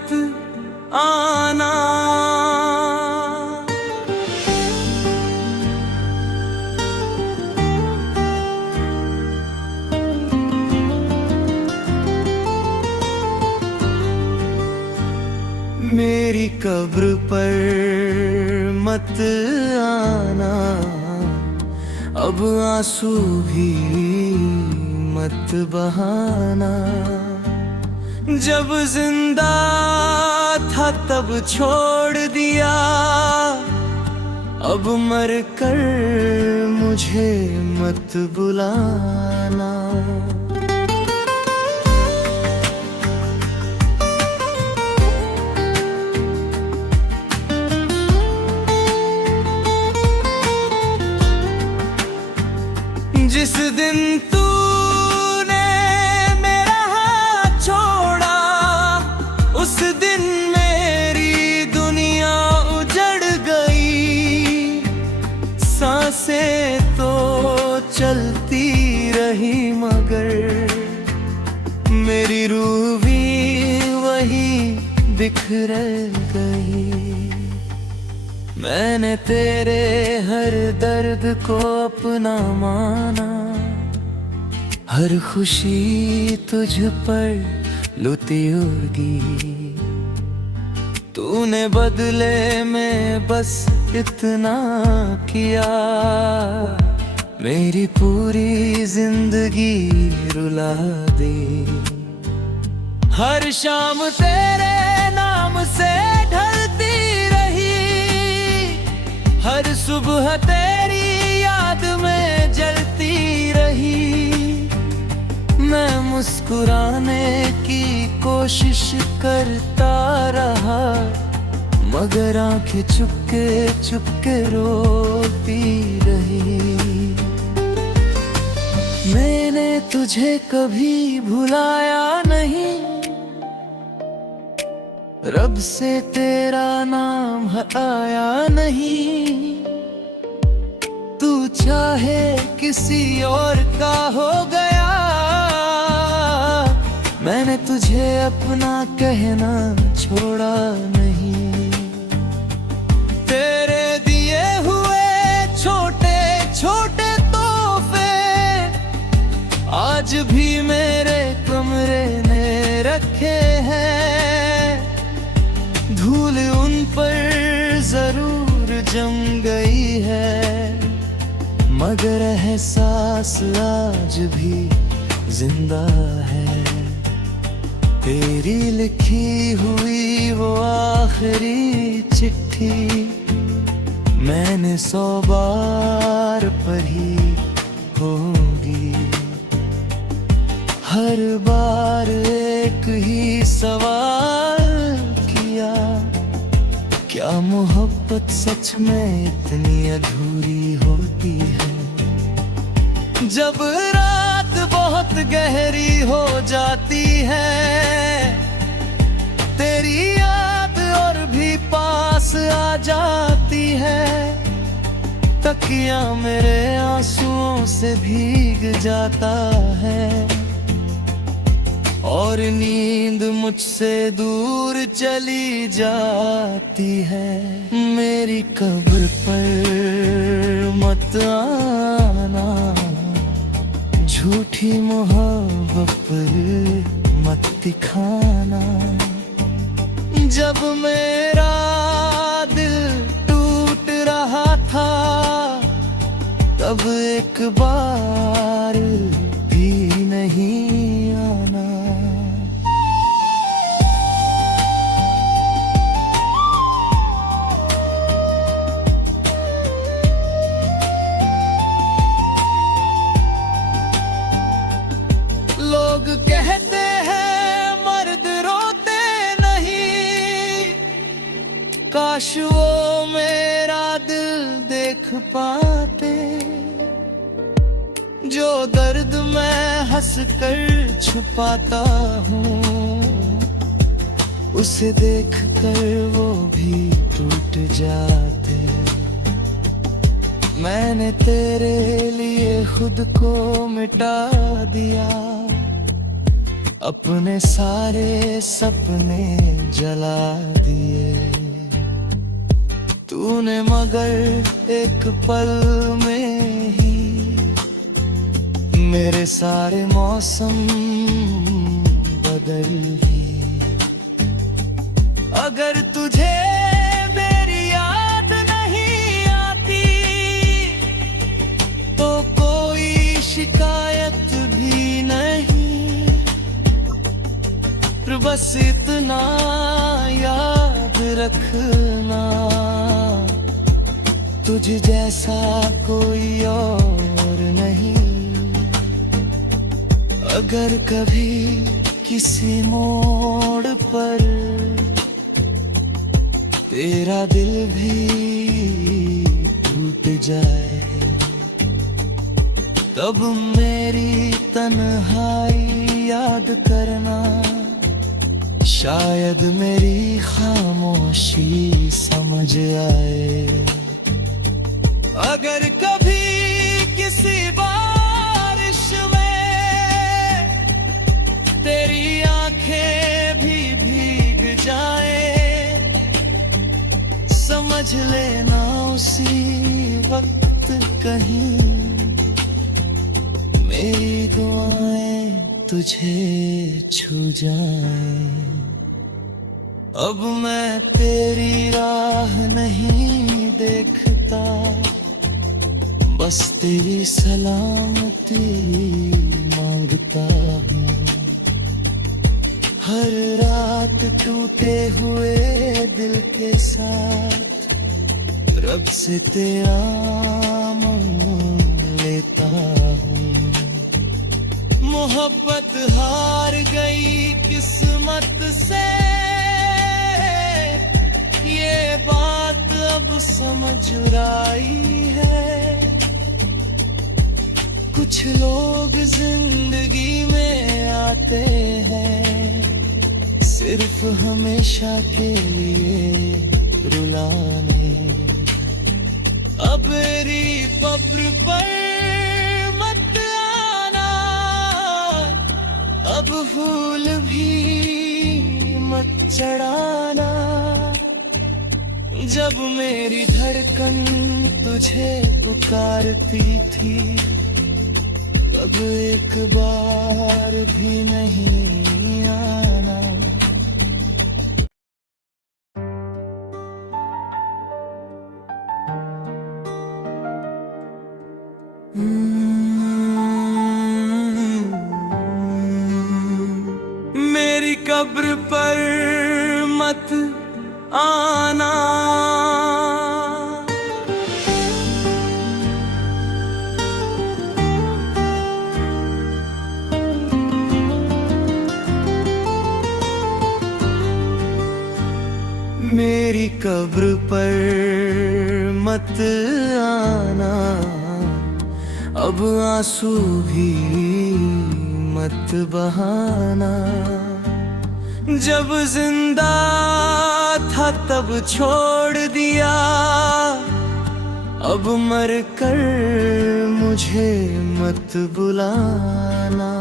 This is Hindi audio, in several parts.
मत आना। मेरी कब्र पर मत आना, अब आंसू भी मत बहाना। जब जिंदा था तब छोड़ दिया, अब मर कर मुझे मत बुलाना। जिस दिन तूने मेरा हाथ छोड़ा, उस दिन मेरी दुनिया उजड़ गई। सांसें तो चलती रही मगर मेरी रूह भी वही बिखर गई। मैंने तेरे हर दर्द को अपना माना, हर खुशी तुझ पर लुटी होगी। तूने बदले में बस इतना किया, मेरी पूरी जिंदगी रुला दी। हर शाम तेरे नाम से ढलती रही, हर सुबह तेरी याद में जलती रही। मैं मुस्कुराने की कोशिश करता रहा, मगर आंखें चुपके चुपके रोती रही। मैंने तुझे कभी भुलाया नहीं, रब से तेरा नाम हटाया नहीं। तू चाहे किसी और का हो गया, मैंने तुझे अपना कहना छोड़ा नहीं। तेरे दिए हुए छोटे छोटे तोहफे आज भी मेरे कमरे में रखे हैं। धूल उन पर जरूर जम गई है, मगर एहसास आज भी जिंदा है। तेरी लिखी हुई वो आखिरी चिट्ठी मैंने 100 बार पढ़ी होगी। हर बार एक ही सवाल किया, क्या मोहब्बत सच में इतनी अधूरी होती है? जब रात बहुत गहरी हो जाती है, तेरी याद और भी पास आ जाती है। तकिया मेरे आंसुओं से भीग जाता है, और नींद मुझसे दूर चली जाती है। मेरी कब्र पर मत आना, झूठी मोहब्बत पर मत दिखाना। जब मेरा दिल टूट रहा था, तब एक बार भी नहीं आना। लोग कहते हैं मर्द रोते नहीं, काश वो मेरा दिल देख पाते। जो दर्द मैं हंस कर छुपाता हूँ, उसे देख कर वो भी टूट जाते। मैंने तेरे लिए खुद को मिटा दिया, अपने सारे सपने जला दिए तूने, मगर एक पल में ही मेरे सारे मौसम बदल दिए। अगर तुझे मेरी याद नहीं आती तो कोई शिकायत भी नहीं, बस इतना याद रखना तुझ जैसा कोई और नहीं। अगर कभी किसी मोड़ पर तेरा दिल भी टूट जाए, तब मेरी तन्हाई याद करना, शायद मेरी खामोशी समझ आए। अगर कभी किसी बारिश में तेरी आंखें भी भीग जाए, समझ लेना उसी वक्त कहीं मेरी दुआएं तुझे छू जाएं। अब मैं तेरी राह नहीं देखता, बस तेरी सलामती मांगता हूँ। हर रात टूटे हुए दिल के साथ रब से तेरा मांग लेता हूँ। मोहब्बत हार गई किस्मत से, ये बात अब समझ आई है। कुछ लोग जिंदगी में आते हैं सिर्फ हमेशा के लिए रुलाने। अब मेरी पत्र पर मत आना, अब फूल भी मत चढ़ाना। जब मेरी धड़कन तुझे पुकारती थी, अब एक बार भी नहीं आना। मेरी कब्र पर मत आना, मेरी कब्र पर मत आना। अब आंसू भी मत बहाना। जब जिंदा था तब छोड़ दिया, अब मर कर मुझे मत बुलाना।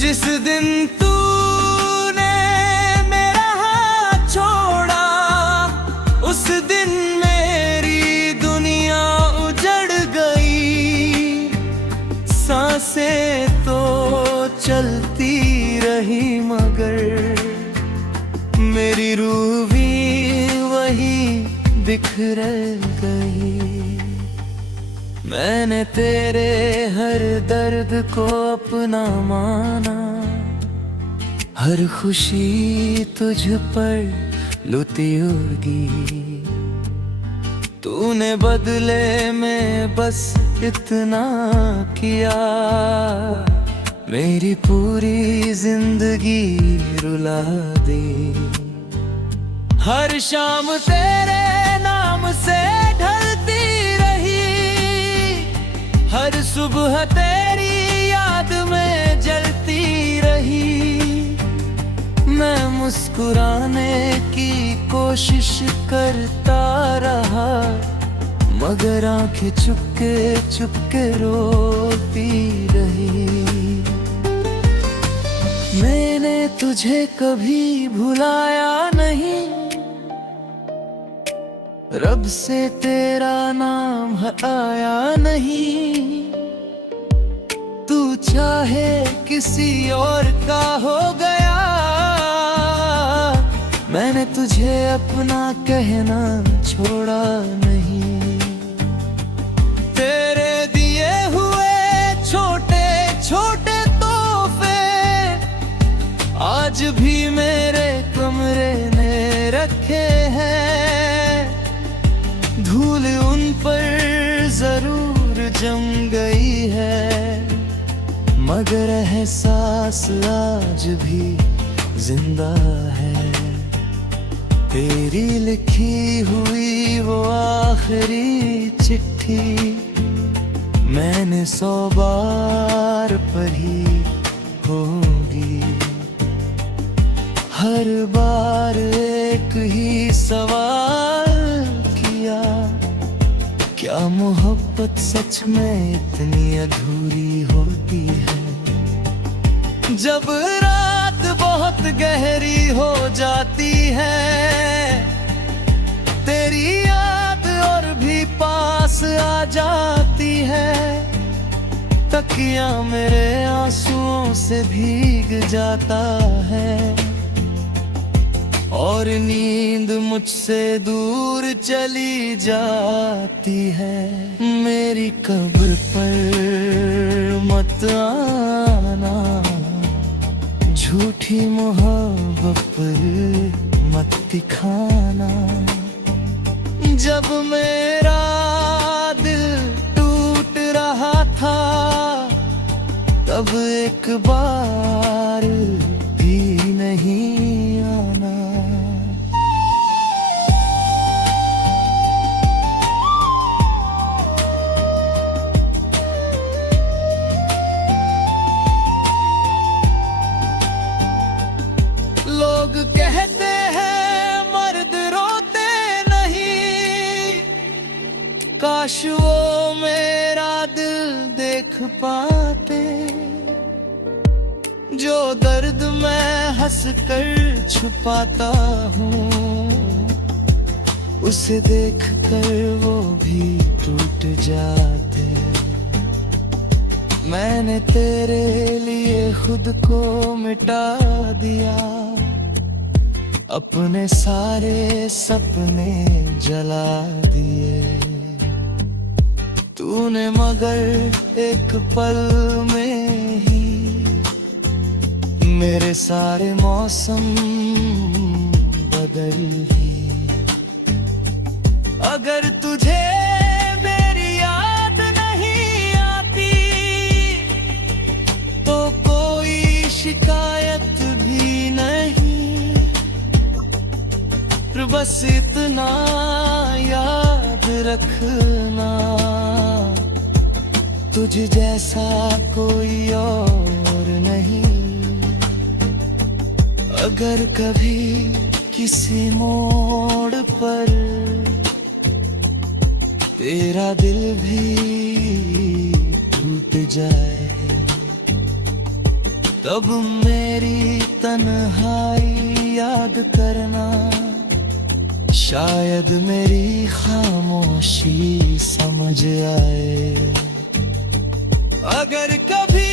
जिस दिन तूने मेरा हाथ छोड़ा, उस दिन मेरी दुनिया उजड़ गई। सांसें तो चलती रही मगर मेरी रूह भी वही बिखर गई। मैंने तेरे हर दर्द को अपना माना, हर खुशी तुझ पर लुटी होगी। तूने बदले में बस इतना किया, मेरी पूरी जिंदगी रुला दी। हर शाम तेरे नाम से ढलती रही, हर सुबह तेरी याद में जलती रही। मैं मुस्कुराने की कोशिश करता रहा, मगर आंखें चुपके चुपके रोती रही। मैंने तुझे कभी भुलाया नहीं, रब से तेरा नाम हटाया नहीं। तू चाहे किसी और का हो गया, मैंने तुझे अपना कहना छोड़ा नहीं। तेरे दिए हुए छोटे छोटे तोहफे आज भी मेरे कमरे में रखे हैं। धूल उन पर जरूर जम गई है, मगर एहसास आज भी जिंदा है। तेरी लिखी हुई वो आखिरी चिट्ठी मैंने 100 बार पढ़ी होगी। हर बार एक ही सवाल किया, क्या मोहब्बत सच में इतनी अधूरी होती है? जब रात बहुत गहरी हो जाती है, तेरी याद और भी पास आ जाती है। तकिया मेरे आंसुओं से भीग जाता है, और नींद मुझसे दूर चली जाती है। मेरी कब्र पर मत आना, झूठी मोहब्बत पर मत दिखाना। जब मेरा दिल टूट रहा था, तब एक बार भी नहीं आना। लोग कहते हैं मर्द रोते नहीं, काश वो मेरा दिल देख पाते। जो दर्द मैं हंस कर छुपाता हूँ, उसे देख कर वो भी टूट जाते। मैंने तेरे लिए खुद को मिटा दिया, अपने सारे सपने जला दिए तूने, मगर एक पल में ही मेरे सारे मौसम बदल दिए। अगर तुझे मेरी याद नहीं आती, तो कोई शिकायत भी नहीं। बस इतना याद रखना, तुझ जैसा कोई और नहीं। अगर कभी किसी मोड़ पर तेरा दिल भी टूट जाए, तब मेरी तन्हाई याद करना। शायद मेरी खामोशी समझ आए। अगर कभी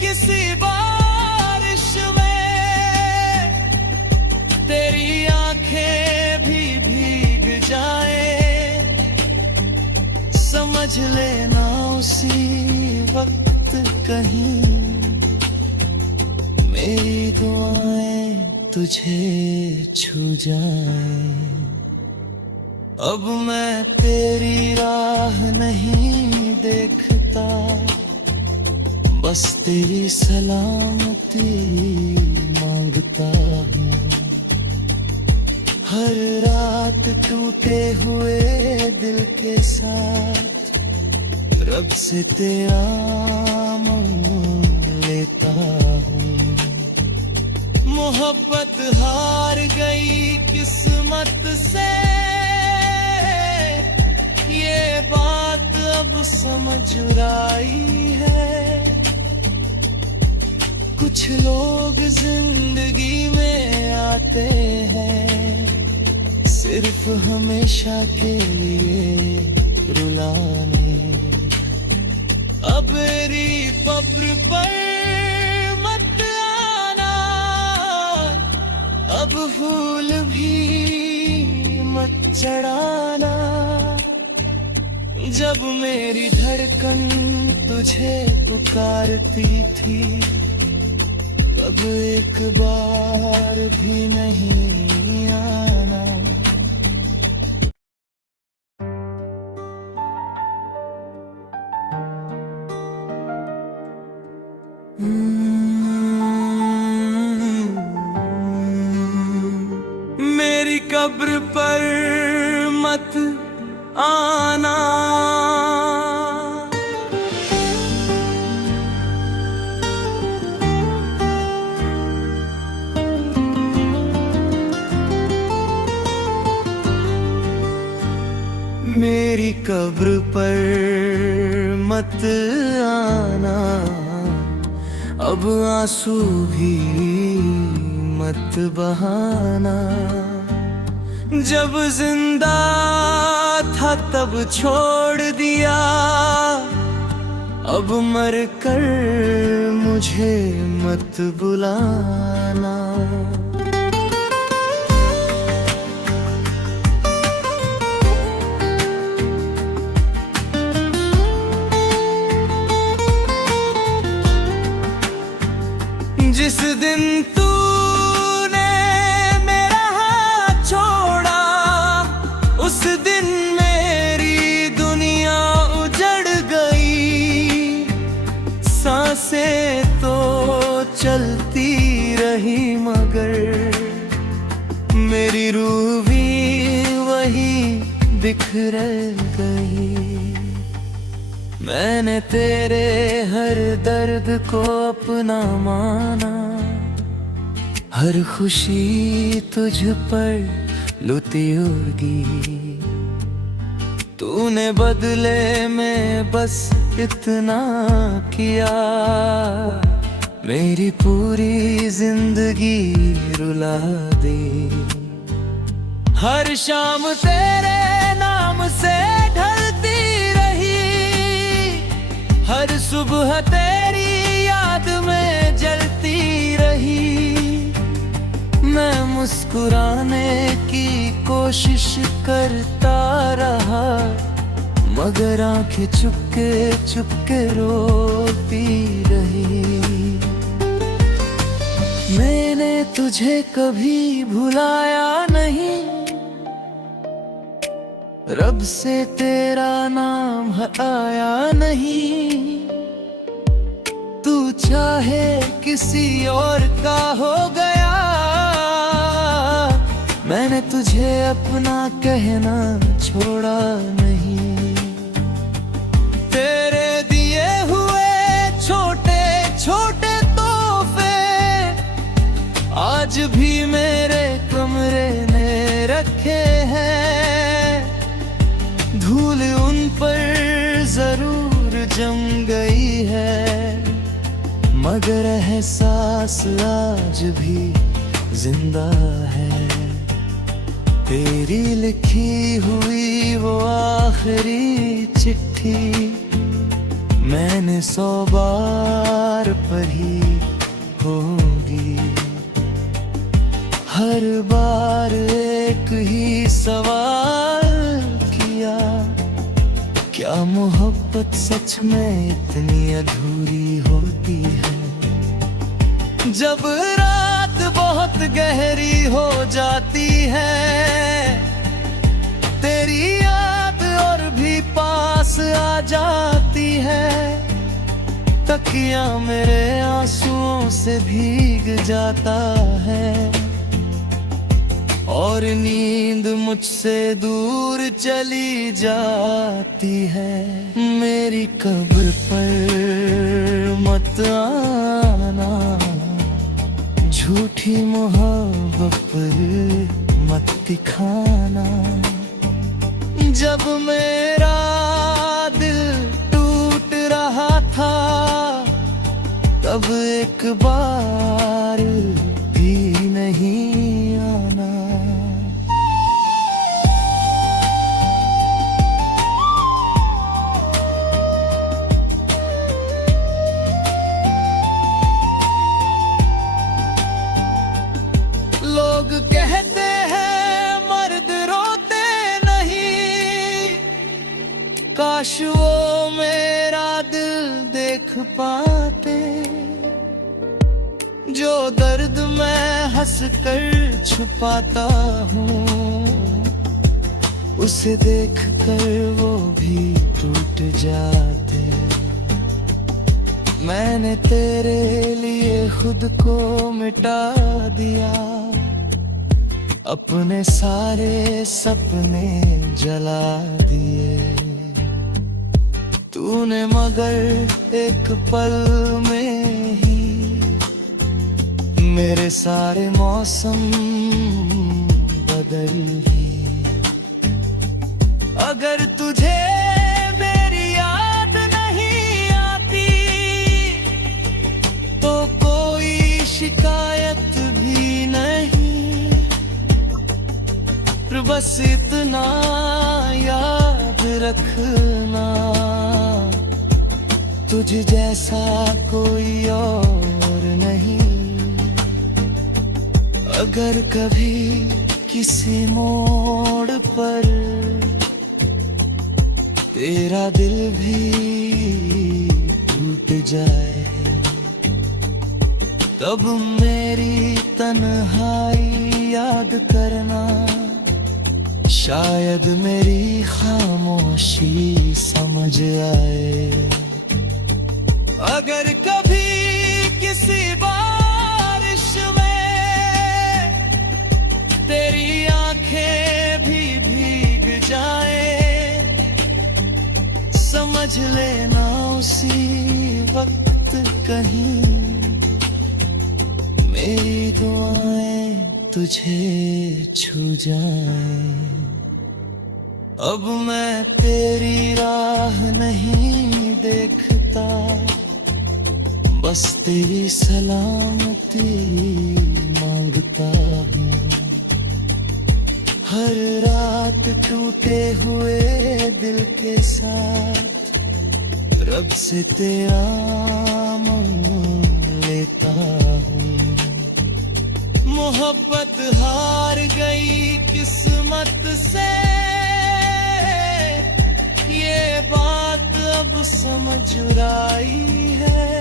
किसी बारिश में तेरी आंखें भी भीग जाए, समझ लेना उसी वक्त कहीं मेरी दुआएं तुझे छू जाएं। अब मैं तेरी राह नहीं देखता, बस तेरी सलामती मांगता हूँ। हर रात टूटे हुए दिल के साथ रब से तेरा मांग लेता हूँ। मोहब्बत हार गई किस्मत से, ये बात अब समझ आई है। कुछ लोग जिंदगी में आते हैं सिर्फ हमेशा के लिए रुलाने। अब मेरी कब्र पर मत आना, अब फूल भी मत चढ़ाना। जब मेरी धड़कन तुझे पुकारती थी, अब एक बार भी नहीं आना। मेरी कब्र पर मत आना। मेरी कब्र पर मत आना, अब आंसू भी मत बहाना। जब जिंदा था तब छोड़ दिया, अब मर कर मुझे मत बुलाना। जिस दिन तूने मेरा हाथ छोड़ा, उस दिन मेरी दुनिया उजड़ गई। सांसें तो चलती रही मगर मेरी रूह भी वही बिखर गई। मैंने तेरे हर दर्द को अपना माना, हर खुशी तुझ पर लुटी होगी। तूने बदले में बस इतना किया, मेरी पूरी जिंदगी रुला दी। हर शाम तेरे नाम से ढलती रही, हर सुबह तेरी याद में जलती रही। मैं मुस्कुराने की कोशिश करता रहा, मगर आंखें चुपके चुपके रोती रही। मैंने तुझे कभी भुलाया नहीं, रब से तेरा नाम हटाया नहीं। तू चाहे किसी और का हो गया, मैंने तुझे अपना कहना छोड़ा नहीं। तेरे दिए हुए छोटे छोटे तोहफे आज भी मेरे कमरे में रखे हैं। धूल उन पर जरूर जम गई है, मगर एहसास आज भी जिंदा है। तेरी लिखी हुई वो आखिरी चिट्ठी मैंने 100 बार पढ़ी होगी। हर बार एक ही सवाल किया, क्या मोहब्बत सच में इतनी अधूरी होती है? जब रात बहुत गहरी हो जाती है, तेरी याद और भी पास आ जाती है। तकिया मेरे आंसुओं से भीग जाता है और नींद मुझसे दूर चली जाती है। मेरी कब्र पर मत आना, झूठी मोहब्बत पर मत दिखाना। जब मेरा दिल टूट रहा था तब एक बार भी नहीं आना। लोग कहते हैं मर्द रोते नहीं, काश वो मेरा दिल देख पाते। जो दर्द मैं हंस कर छुपाता हूँ उसे देख कर वो भी टूट जाते। मैंने तेरे लिए खुद को मिटा दिया, अपने सारे सपने जला दिए। तूने मगर एक पल में ही मेरे सारे मौसम बदल दिए। अगर तुझे मेरी याद नहीं आती तो कोई शिकायत भी नहीं, बस इतना याद रखना तुझ जैसा कोई और नहीं। अगर कभी किसी मोड़ पर तेरा दिल भी टूट जाए तब मेरी तन्हाई याद करना। शायद मेरी खामोशी समझ आए। अगर कभी किसी बारिश में तेरी आंखें भी भीग जाए समझ लेना उसी वक्त कहीं मेरी दुआएं तुझे छू जाएं। अब मैं तेरी राह नहीं देखता, बस तेरी सलामती मांगता हूँ। हर रात टूटे हुए दिल के साथ रब से तेरा मांग लेता हूँ। मोहब्बत हार गई किस्मत से, ये बात अब समझ आई है।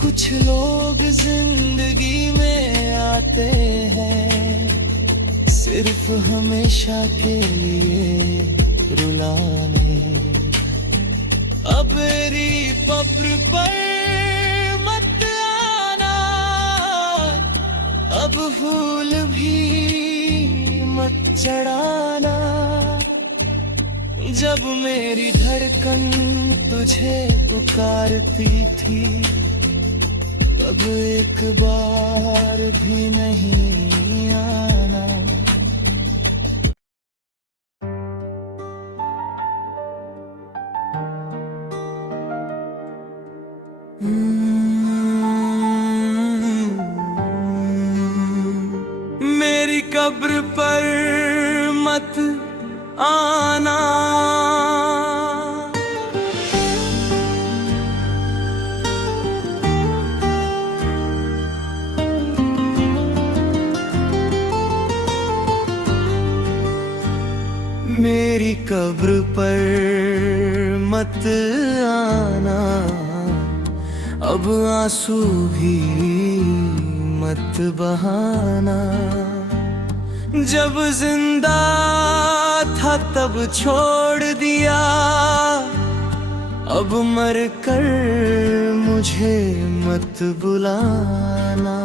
कुछ लोग जिंदगी में आते हैं सिर्फ हमेशा के लिए रुलाने। अब मेरी पत्र पर मत आना, अब फूल भी मत चढ़ाना। जब मेरी धड़कन तुझे पुकारती थी तब एक बार भी नहीं आना। मेरी कब्र पर मत आना, मेरी कब्र पर मत आना। अब आंसू भी मत बहाना। जब जिंदा था तब छोड़ दिया, अब मर कर मुझे मत बुलाना।